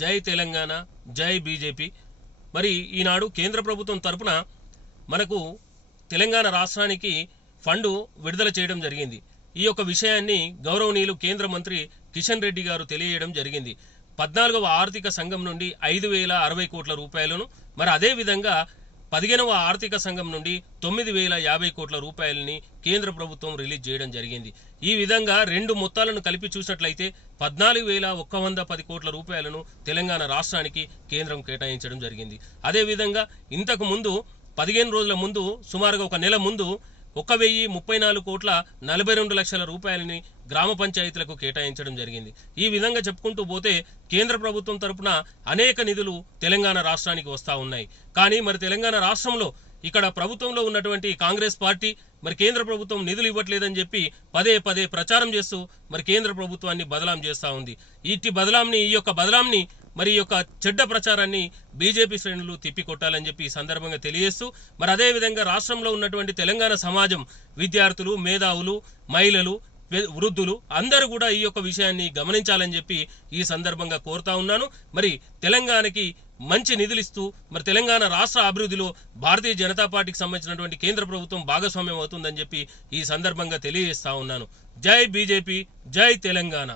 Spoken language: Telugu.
జై తెలంగాణ, జై బీజేపీ. మరి ఈనాడు కేంద్ర ప్రభుత్వం తరపున మనకు తెలంగాణ రాష్ట్రానికి ఫండు విడుదల చేయడం జరిగింది. ఈ యొక్క విషయాన్ని గౌరవనీయులు కేంద్ర మంత్రి కిషన్ రెడ్డి గారు తెలియజేయడం జరిగింది. 14వ ఆర్థిక సంఘం నుండి 5,060 కోట్ల రూపాయలను, మరి అదేవిధంగా 15వ ఆర్థిక సంఘం నుండి 9,050 కోట్ల రూపాయలని కేంద్ర ప్రభుత్వం రిలీజ్ చేయడం జరిగింది. ఈ విధంగా రెండు మొత్తాలను కలిపి చూసినట్లయితే 14,110 కోట్ల రూపాయలను తెలంగాణ రాష్ట్రానికి కేంద్రం కేటాయించడం జరిగింది. అదేవిధంగా ఇంతకు ముందు 15 రోజుల ముందు, సుమారుగా ఒక నెల ముందు 1,034 కోట్ల 42 లక్షల రూపాయలని గ్రామ పంచాయతీలకు కేటాయించడం జరిగింది. ఈ విధంగా చెప్పుకుంటూ పోతే కేంద్ర ప్రభుత్వం తరపున అనేక నిధులు తెలంగాణ రాష్ట్రానికి వస్తూ ఉన్నాయి. కానీ మరి తెలంగాణ రాష్ట్రంలో ఇక్కడ ప్రభుత్వంలో ఉన్నటువంటి కాంగ్రెస్ పార్టీ మరి కేంద్ర ప్రభుత్వం నిధులు ఇవ్వట్లేదని చెప్పి పదే పదే ప్రచారం చేస్తూ మరి కేంద్ర ప్రభుత్వాన్ని బదలాం చేస్తూ ఉంది. ఈ యొక్క బదలాంని మరి ఈ యొక్క చెడ్డ ప్రచారాన్ని బీజేపీ శ్రేణులు తిప్పికొట్టాలని చెప్పి ఈ సందర్భంగా తెలియజేస్తూ, మరి అదేవిధంగా రాష్ట్రంలో ఉన్నటువంటి తెలంగాణ సమాజం, విద్యార్థులు, మేధావులు, మహిళలు, వృద్ధులు అందరూ కూడా ఈ యొక్క విషయాన్ని గమనించాలని చెప్పి ఈ సందర్భంగా కోరుతా ఉన్నాను. మరి తెలంగాణకి మంచి నిధులిస్తూ మరి తెలంగాణ రాష్ట్ర అభివృద్ధిలో భారతీయ జనతా పార్టీకి సంబంధించినటువంటి కేంద్ర ప్రభుత్వం భాగస్వామ్యం అవుతుందని చెప్పి ఈ సందర్భంగా తెలియజేస్తా ఉన్నాను. జై బీజేపీ, జై తెలంగాణ.